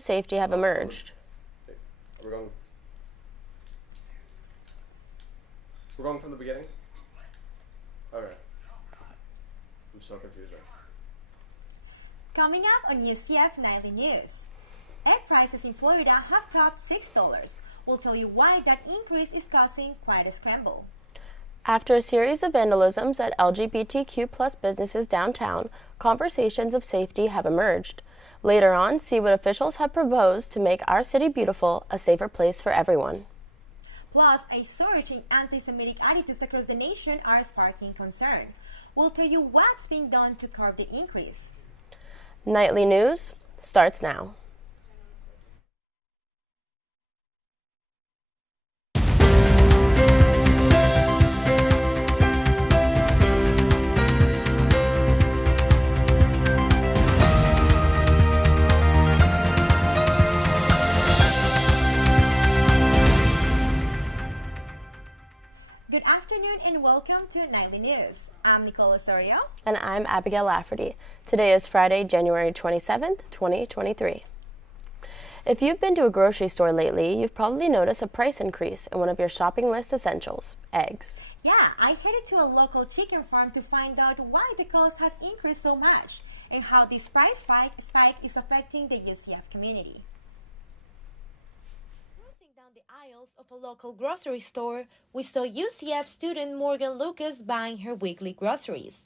Safety have emerged. We're going from the beginning? Okay. I'm so confused right now. Coming up on UCF Nightly News. Egg prices in Florida have topped $6. We'll tell you why that increase is causing quite a scramble. After a series of vandalisms at LGBTQ+ businesses downtown, conversations of safety have emerged. Later on, see what officials have proposed to make our city beautiful, a safer place for everyone. Plus, a surge in anti-Semitic attitudes across the nation are sparking concern. We'll tell you what's being done to curb the increase. Nightly News starts now. Good afternoon and welcome to Nightly News. I'm Nicole Osorio. And I'm Abigail Lafferty. Today is Friday, January 27th, 2023. If you've been to a grocery store lately, you've probably noticed a price increase in one of your shopping list essentials, eggs. Yeah, I headed to a local chicken farm to find out why the cost has increased so much and how this price spike is affecting the UCF community. Down the aisles of a local grocery store, we saw UCF student Morgan Lucas buying her weekly groceries.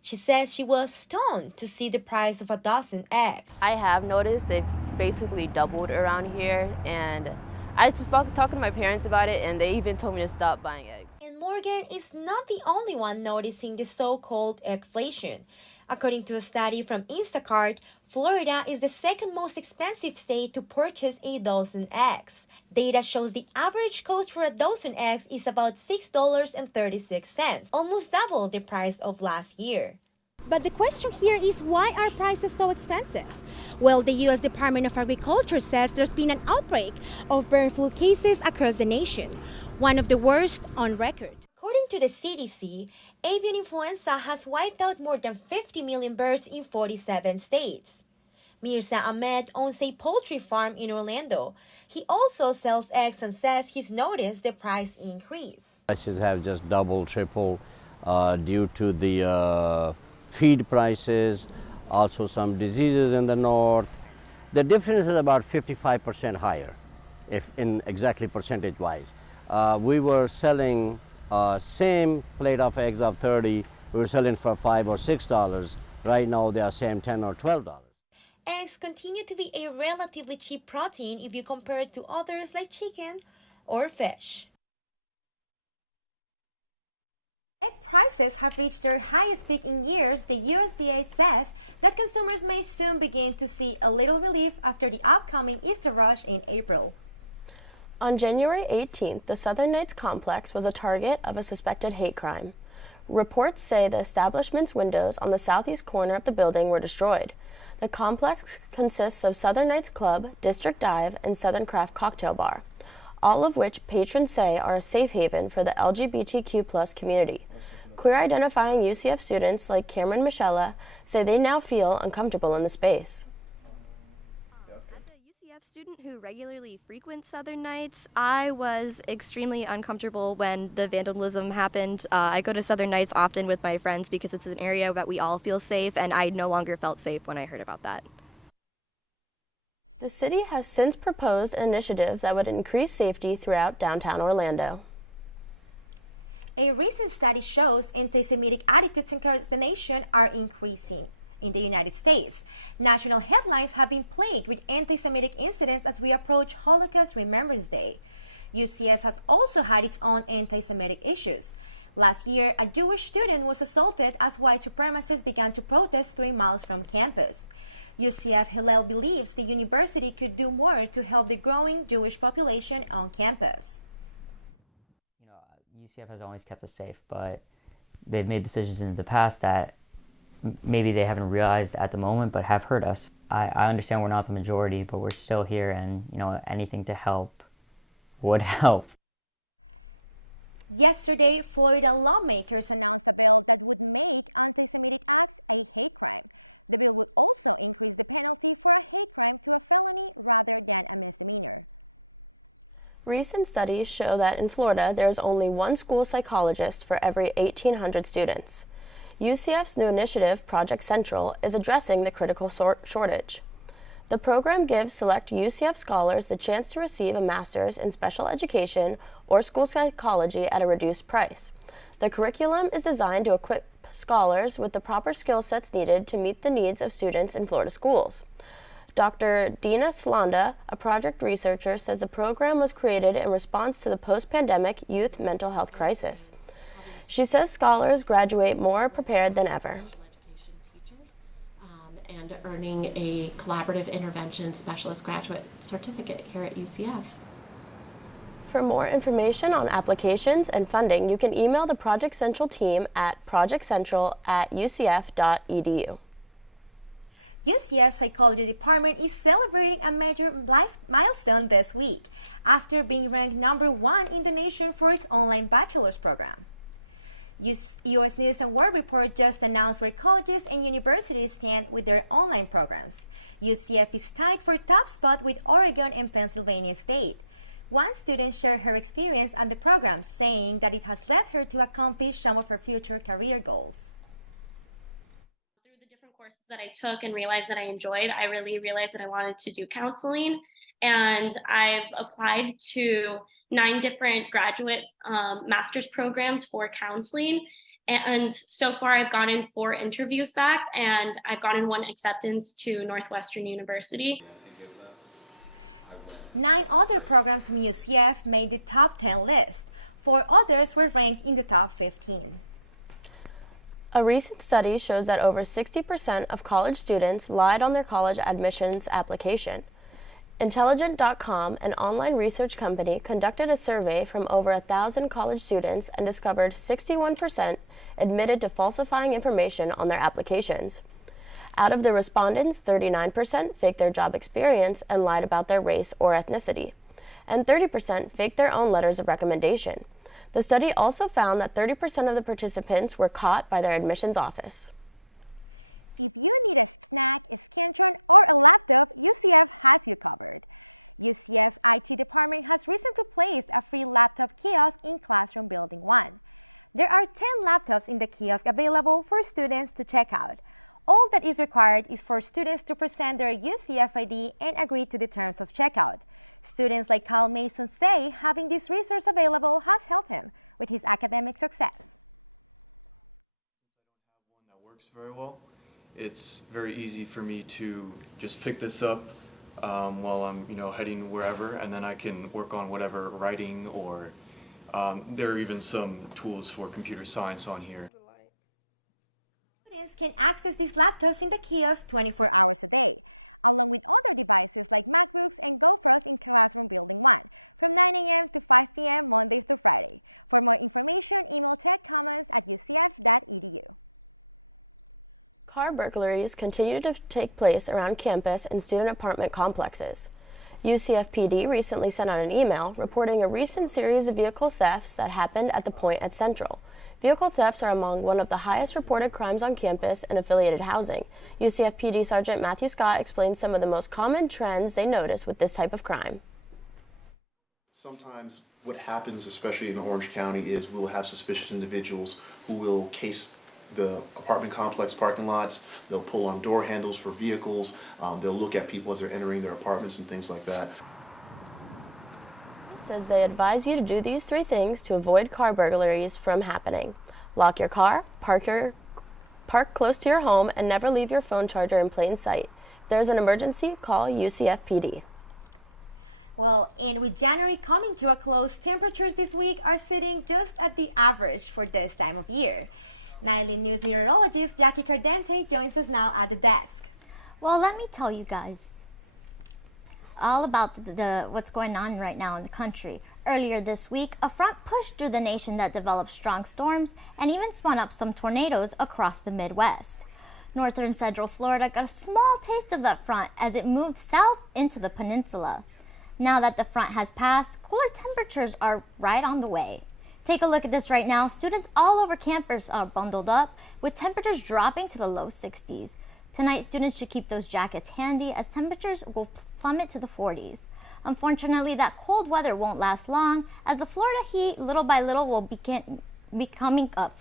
She says she was stunned to see the price of a dozen eggs. I have noticed they've basically doubled around here, and I was talking to my parents about it, and they even told me to stop buying eggs. And Morgan is not the only one noticing the so-called eggflation. According to a study from Instacart, Florida is the second most expensive state to purchase a dozen eggs. Data shows the average cost for a dozen eggs is about $6.36, almost double the price of last year. But the question here is, why are prices so expensive? Well, the U.S. Department of Agriculture says there's been an outbreak of bird flu cases across the nation, one of the worst on record. According to the CDC, avian influenza has wiped out more than 50 million birds in 47 states. Mirza Ahmed owns a poultry farm in Orlando. He also sells eggs and says he's noticed the price increase. Prices have just doubled, tripled due to the feed prices, also some diseases in the north. The difference is about 55% higher, if in exactly percentage-wise. We were selling same plate of eggs of 30, we were selling for $5 or $6. Right now they are saying $10 or $12. Eggs continue to be a relatively cheap protein if you compare it to others like chicken or fish. Egg prices have reached their highest peak in years. The USDA says that consumers may soon begin to see a little relief after the upcoming Easter rush in April. On January 18th, the Southern Nights complex was a target of a suspected hate crime. Reports say the establishment's windows on the southeast corner of the building were destroyed. The complex consists of Southern Nights Club, District Dive, and Southern Craft Cocktail Bar, all of which patrons say are a safe haven for the LGBTQ+ community. Queer-identifying UCF students like Cameron Michella say they now feel uncomfortable in the space. Student who regularly frequents Southern Nights, I was extremely uncomfortable when the vandalism happened. I go to Southern Nights often with my friends because it's an area that we all feel safe, and I no longer felt safe when I heard about that. The city has since proposed an initiative that would increase safety throughout downtown Orlando. A recent study shows anti-Semitic attitudes across the nation are increasing. In the United States, national headlines have been plagued with anti-Semitic incidents as we approach Holocaust Remembrance Day. UCS has also had its own anti-Semitic issues. Last year, a Jewish student was assaulted as white supremacists began to protest 3 miles from campus. UCF Hillel believes the university could do more to help the growing Jewish population on campus. UCF has always kept us safe, but they've made decisions in the past that maybe they haven't realized at the moment, but have hurt us. I understand we're not the majority, but we're still here, and anything to help would help. Yesterday, Florida lawmakers announced a bill that would make anti-Semitic acts a hate crime. The bill would also increase the penalty for a hate crime to a felony rather than a misdemeanor. Recent studies show that in Florida, there is only one school psychologist for every 1,800 students. UCF's new initiative, Project Central, is addressing the critical shortage. The program gives select UCF scholars the chance to receive a master's in special education or school psychology at a reduced price. The curriculum is designed to equip scholars with the proper skill sets needed to meet the needs of students in Florida schools. Dr. Dina Slanda, a project researcher, says the program was created in response to the post-pandemic youth mental health crisis. She says scholars graduate more prepared than ever. And earning a collaborative intervention specialist graduate certificate here at UCF. For more information on applications and funding, you can email the Project Central team at projectcentral@ucf.edu. UCF Psychology Department is celebrating a major life milestone this week after being ranked #1 in the nation for its online bachelor's program. U.S. News & World Report just announced where colleges and universities stand with their online programs. UCF is tied for top spot with Oregon and Pennsylvania State. One student shared her experience on the program, saying that it has led her to accomplish some of her future career goals. Through the different courses that I took and realized that I enjoyed, I really realized that I wanted to do counseling. And I've applied to 9 different graduate master's programs for counseling. And so far I've gotten 4 interviews back, and I've gotten 1 acceptance to Northwestern University. 9 other programs from UCF made the top 10 list. 4 others were ranked in the top 15. A recent study shows that over 60% of college students lied on their college admissions application. Intelligent.com, an online research company, conducted a survey from over 1,000 college students and discovered 61% admitted to falsifying information on their applications. Out of the respondents, 39% faked their job experience and lied about their race or ethnicity, and 30% faked their own letters of recommendation. The study also found that 30% of the participants were caught by their admissions office. If you need a snack, a Scantron, or a laptop, UCF has you covered. UCF's IT department has recently placed a free laptop kiosk in Classroom Building 1. There are 10 laptops in the kiosk available for students to check out. All that is required is for students to present their UCF ID and agree to the terms of checkout. Students like Kyle Mason say having this resource available has helped him with his academic success. That works very well. It's very easy for me to just pick this up while I'm, heading wherever, and then I can work on whatever writing or there are even some tools for computer science on here. Students can access these laptops in the kiosk 24 hours a day, along with other devices like MacBooks and GoPros in Classroom Building 1 from 9 a.m. to 5 p.m. Monday through Friday. For more information, email techcommons@ucf.edu. Car burglaries continue to take place around campus and student apartment complexes. UCF PD recently sent out an email reporting a recent series of vehicle thefts that happened at the Point at Central. Vehicle thefts are among one of the highest reported crimes on campus and affiliated housing. UCF PD Sergeant Matthew Scott explains some of the most common trends they notice with this type of crime. Sometimes what happens, especially in Orange County, is we'll have suspicious individuals who will case the apartment complex parking lots. They'll pull on door handles for vehicles. They'll look at people as they're entering their apartments and things like that. He says they advise you to do these 3 things to avoid car burglaries from happening. Lock your car, park close to your home, and never leave your phone charger in plain sight. If there's an emergency, call UCF PD. Well, and with January coming to a close, temperatures this week are sitting just at the average for this time of year. Nightly News meteorologist Jackie Cardente joins us now at the desk. Well, let me tell you guys all about what's going on right now in the country. Earlier this week, a front pushed through the nation that developed strong storms and even spun up some tornadoes across the Midwest. Northern Central Florida got a small taste of that front as it moved south into the peninsula. Now that the front has passed, cooler temperatures are right on the way. Take a look at this right now. Students all over campus are bundled up with temperatures dropping to the low 60s. Tonight, students should keep those jackets handy as temperatures will plummet to the 40s. Unfortunately, that cold weather won't last long as the Florida heat little by little will be coming up.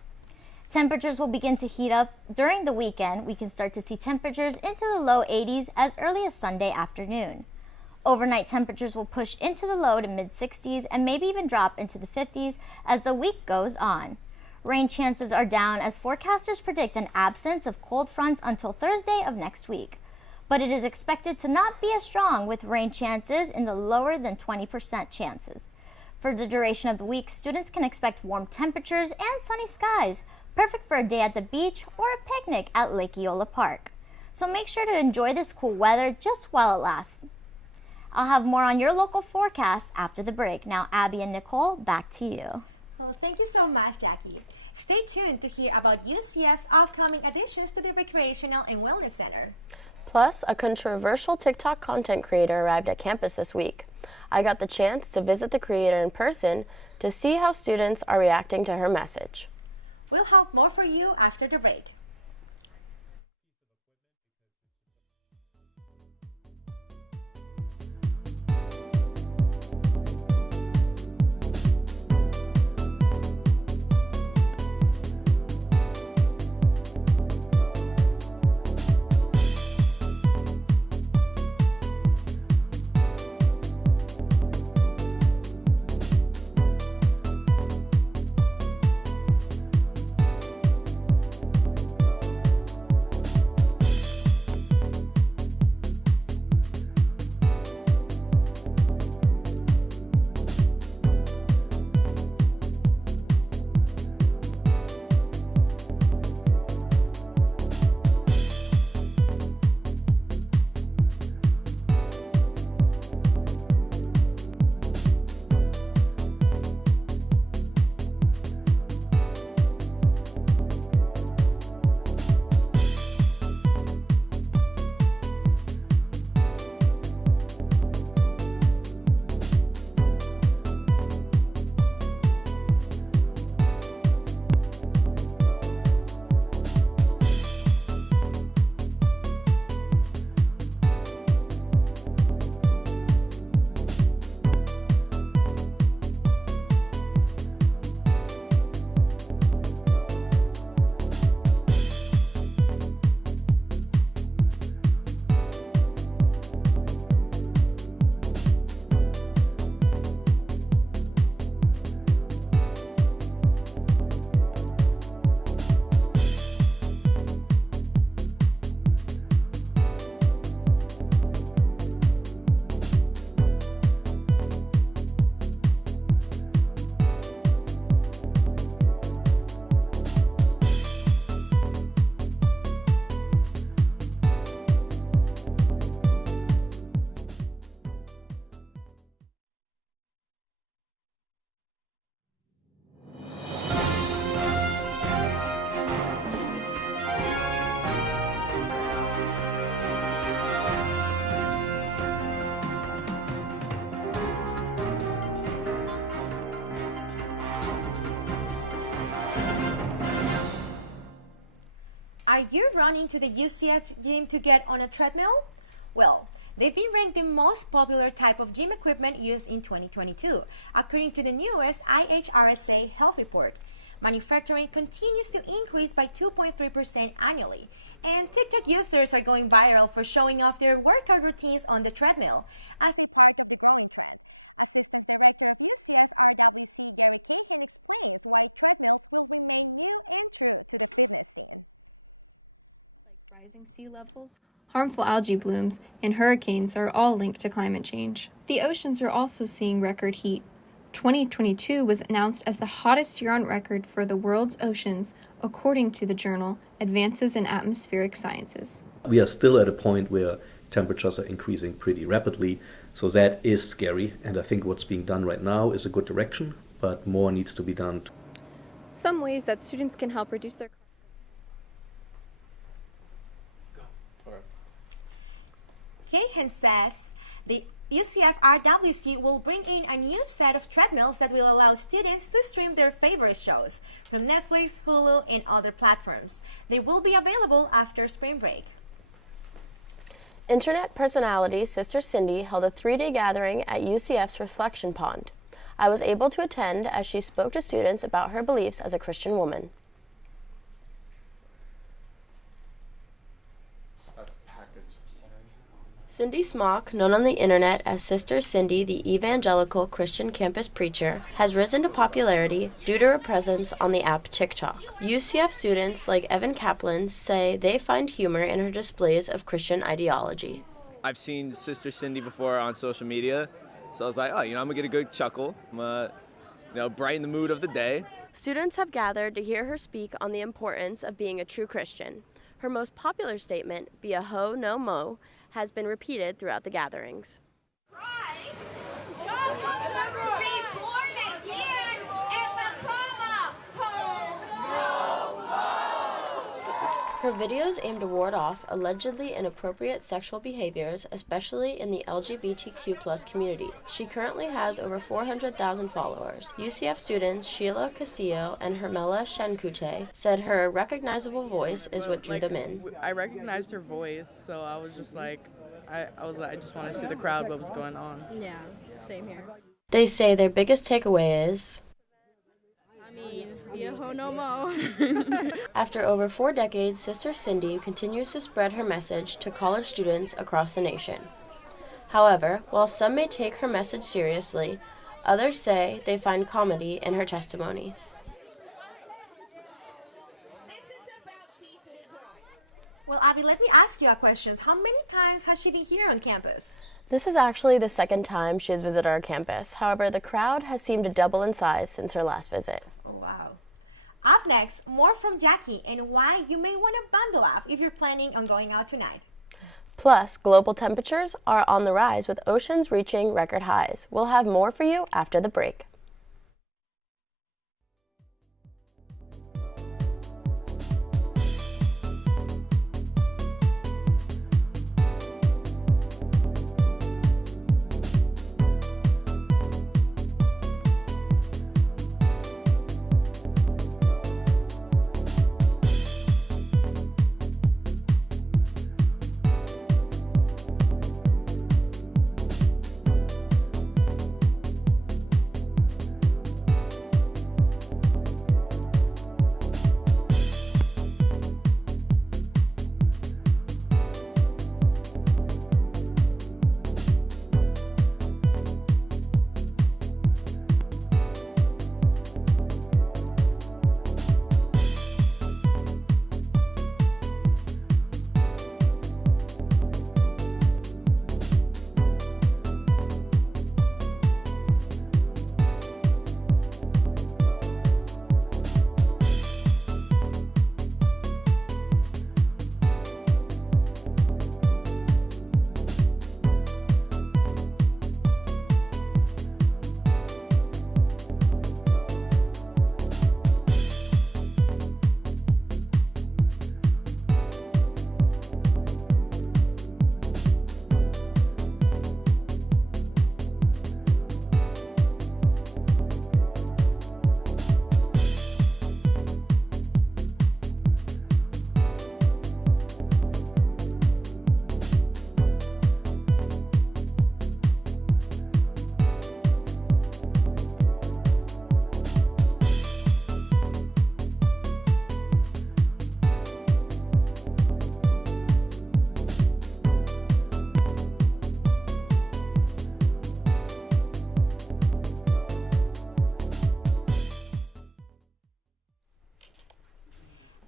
Temperatures will begin to heat up during the weekend. We can start to see temperatures into the low 80s as early as Sunday afternoon. Overnight temperatures will push into the low to mid 60s and maybe even drop into the 50s as the week goes on. Rain chances are down as forecasters predict an absence of cold fronts until Thursday of next week. But it is expected to not be as strong with rain chances in the lower than 20% chances. For the duration of the week, students can expect warm temperatures and sunny skies, perfect for a day at the beach or a picnic at Lake Eola Park. So make sure to enjoy this cool weather just while it lasts. I'll have more on your local forecast after the break. Now, Abby and Nicole, back to you. Well, thank you so much, Jackie. Stay tuned to hear about UCF's upcoming additions to the Recreational and Wellness Center. Plus, a controversial TikTok content creator arrived at campus this week. I got the chance to visit the creator in person to see how students are reacting to her message. We'll have more for you after the break. Are you running to the UCF gym to get on a treadmill? Well, they've been ranked the most popular type of gym equipment used in 2022, according to the newest IHRSA health report. Manufacturing continues to increase by 2.3% annually, and TikTok users are going viral for showing off their workout routines on the treadmill as a part of the growing trend. Assistant Director of UCF RWC Gary Cahan explains why treadmills will remain new and true to the fitness scene. Rising sea levels, harmful algae blooms, and hurricanes are all linked to climate change. The oceans are also seeing record heat. 2022 was announced as the hottest year on record for the world's oceans, according to the journal Advances in Atmospheric Sciences. We are still at a point where temperatures are increasing pretty rapidly, so that is scary, and I think what's being done right now is a good direction, but more needs to be done. Some ways that students can help reduce their Cahan says the UCF RWC will bring in a new set of treadmills that will allow students to stream their favorite shows from Netflix, Hulu, and other platforms. They will be available after spring break. Internet personality Sister Cindy held a 3-day gathering at UCF's Reflection Pond. I was able to attend as she spoke to students about her beliefs as a Christian woman. Cindy Smock, known on the internet as Sister Cindy, the evangelical Christian campus preacher, has risen to popularity due to her presence on the app TikTok. UCF students like Evan Kaplan say they find humor in her displays of Christian ideology. I've seen Sister Cindy before on social media, so I was like, oh, I'm gonna get a good chuckle. I'm gonna, brighten the mood of the day. Students have gathered to hear her speak on the importance of being a true Christian. Her most popular statement, "Be a ho, no mo," has been repeated throughout the gatherings. Her videos aim to ward off allegedly inappropriate sexual behaviors, especially in the LGBTQ+ community. She currently has over 400,000 followers. UCF students Sheila Castillo and Hermela Shenkute said her recognizable voice is what drew them in. I recognized her voice, so I was just like, I just wanted to see the crowd, what was going on. Yeah, same here. They say their biggest takeaway is, be a ho no mo. after over 4 decades, Sister Cindy continues to spread her message to college students across the nation. However, while some may take her message seriously, others say they find comedy in her testimony. Well, Abby, let me ask you a question. How many times has she been here on campus? This is actually the second time she has visited our campus. However, the crowd has seemed to double in size since her last visit. Oh, wow. Up next, more from Jackie and why you may want to bundle up if you're planning on going out tonight. Plus, global temperatures are on the rise with oceans reaching record highs. We'll have more for you after the break.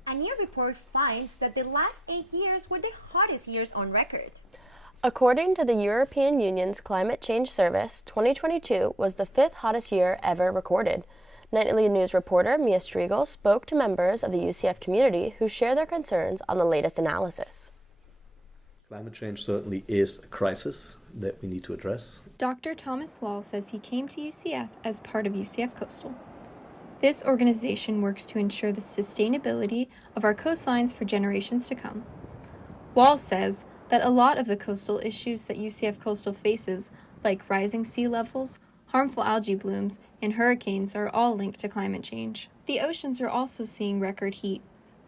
A new report finds that the last 8 years were the hottest years on record. According to the European Union's Climate Change Service, 2022 was the 5th hottest year ever recorded. Nightly News reporter Mia Striegel spoke to members of the UCF community who share their concerns on the latest analysis. Climate change certainly is a crisis that we need to address. Dr. Thomas Wall says he came to UCF as part of UCF Coastal. This organization works to ensure the sustainability of our coastlines for generations to come. Wall says that a lot of the coastal issues that UCF Coastal faces, like rising sea levels, harmful algae blooms, and hurricanes, are all linked to climate change. The oceans are also seeing record heat.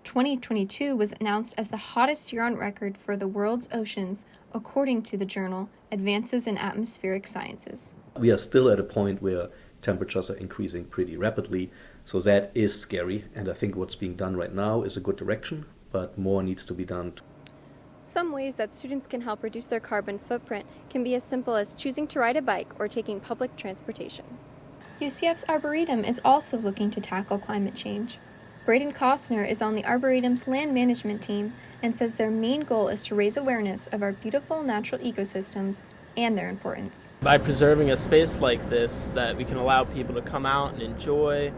2022 was announced as the hottest year on record for the world's oceans, according to the journal Advances in Atmospheric Sciences. We are still at a point where temperatures are increasing pretty rapidly, so that is scary, and I think what's being done right now is a good direction, but more needs to be done. Some ways that students can help reduce their carbon footprint can be as simple as choosing to ride a bike or taking public transportation. UCF's Arboretum is also looking to tackle climate change. Braden Costner is on the Arboretum's land management team and says their main goal is to raise awareness of our beautiful natural ecosystems and their importance. By preserving a space like this that we can allow people to come out and enjoy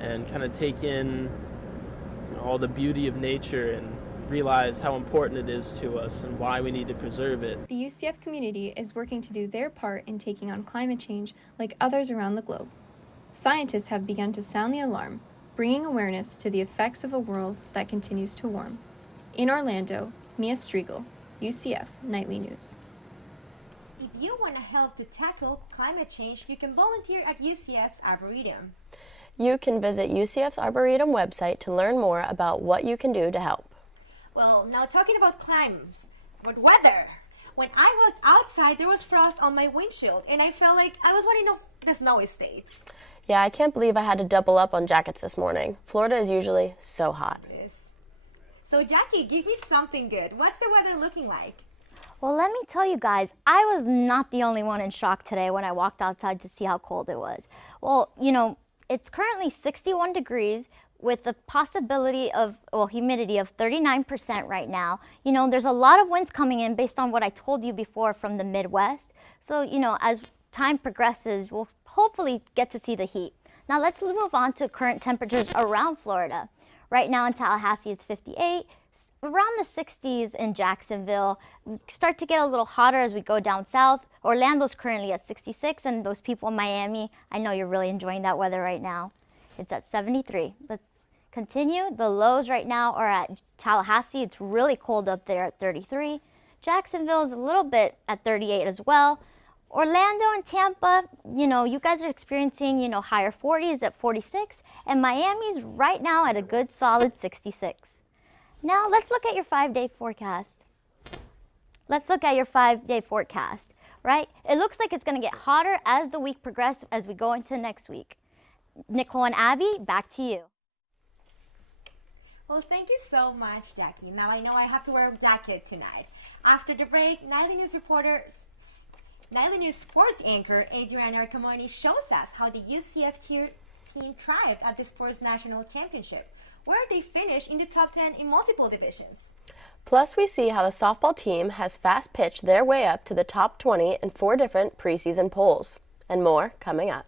and kind of take in all the beauty of nature and realize how important it is to us and why we need to preserve it. The UCF community is working to do their part in taking on climate change like others around the globe. Scientists have begun to sound the alarm, bringing awareness to the effects of a world that continues to warm. In Orlando, Mia Striegel, UCF Nightly News. If you want to help to tackle climate change, you can volunteer at UCF's Arboretum. You can visit UCF's Arboretum website to learn more about what you can do to help. Well, now talking about climates, about weather. When I walked outside, there was frost on my windshield, and I felt like I was one of the snowy states. Yeah, I can't believe I had to double up on jackets this morning. Florida is usually so hot. It is. So Jackie, give me something good. What's the weather looking like? Well, let me tell you guys, I was not the only one in shock today when I walked outside to see how cold it was. Well, you know, it's currently 61 degrees with the possibility of, humidity of 39% right now. You know, there's a lot of winds coming in based on what I told you before from the Midwest. So, you know, as time progresses, we'll hopefully get to see the heat. Now let's move on to current temperatures around Florida. Right now in Tallahassee, it's 58. Around the 60s in Jacksonville. We start to get a little hotter as we go down south. Orlando's currently at 66, and those people in Miami, I know you're really enjoying that weather right now. It's at 73. Let's continue. The lows right now are at Tallahassee. It's really cold up there at 33. Jacksonville is a little bit at 38 as well. Orlando and Tampa, you know, you guys are experiencing, you know, higher 40s at 46, and Miami's right now at a good solid 66. Now let's look at your 5-day forecast. Right? It looks like it's going to get hotter as the week progresses as we go into next week. Nicole and Abby, back to you. Well, thank you so much, Jackie. Now I know I have to wear a jacket tonight. After the break, Nightly News sports anchor Adriana Arcamoni shows us how the UCF team thrived at the Sports National Championship, where they finished in the top 10 in multiple divisions. Plus, we see how the softball team has fast pitched their way up to the top 20 in 4 different preseason polls. And more coming up.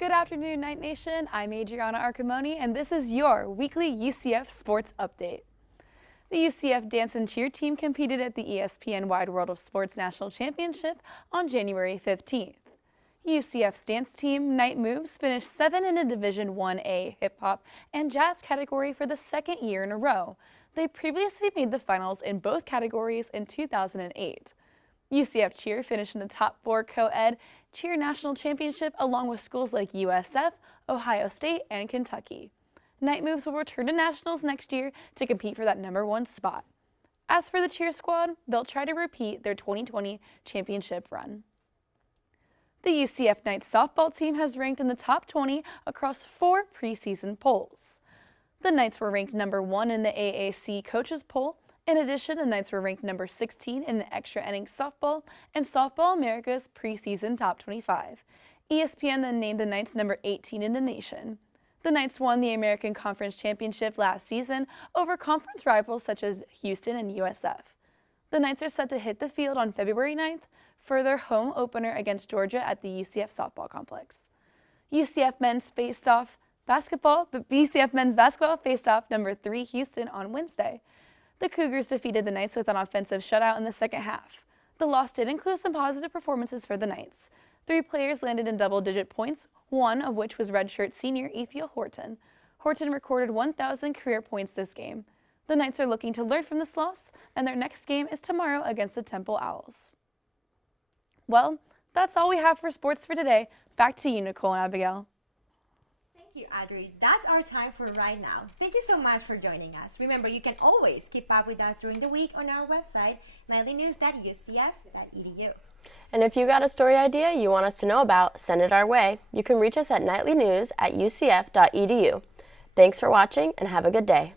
Good afternoon, Night Nation. I'm Adriana Arcamoni, and this is your weekly UCF Sports Update. The UCF Dance and Cheer team competed at the ESPN Wide World of Sports National Championship on January 15th. UCF's dance team, Night Moves, finished 7th in a Division 1A hip-hop and jazz category for the second year in a row. They previously made the finals in both categories in 2008. UCF Cheer finished in the top 4 co-ed cheer national championship along with schools like USF, Ohio State, and Kentucky. Night Moves will return to nationals next year to compete for that #1 spot. As for the cheer squad, they'll try to repeat their 2020 championship run. The UCF Knights softball team has ranked in the top 20 across 4 preseason polls. The Knights were ranked #1 in the AAC coaches poll. In addition, the Knights were ranked number 16 in the Extra Innings Softball and Softball America's preseason top 25. ESPN then named the Knights number 18 in the nation. The Knights won the American Conference Championship last season over conference rivals such as Houston and USF. The Knights are set to hit the field on February 9th for their home opener against Georgia at the UCF softball complex. UCF men's basketball faced off number 3 Houston on Wednesday. The Cougars defeated the Knights with an offensive shutout in the second half. The loss did include some positive performances for the Knights. 3 players landed in double-digit points, one of which was redshirt senior Ethiel Horton. Horton recorded 1,000 career points this game. The Knights are looking to learn from this loss, and their next game is tomorrow against the Temple Owls. Well, that's all we have for sports for today. Back to you, Nicole and Abigail. Thank you, Adri. That's our time for right now. Thank you so much for joining us. Remember, you can always keep up with us during the week on our website, nightlynews.ucf.edu. And if you got a story idea you want us to know about, send it our way. You can reach us at nightlynews@ucf.edu. Thanks for watching and have a good day.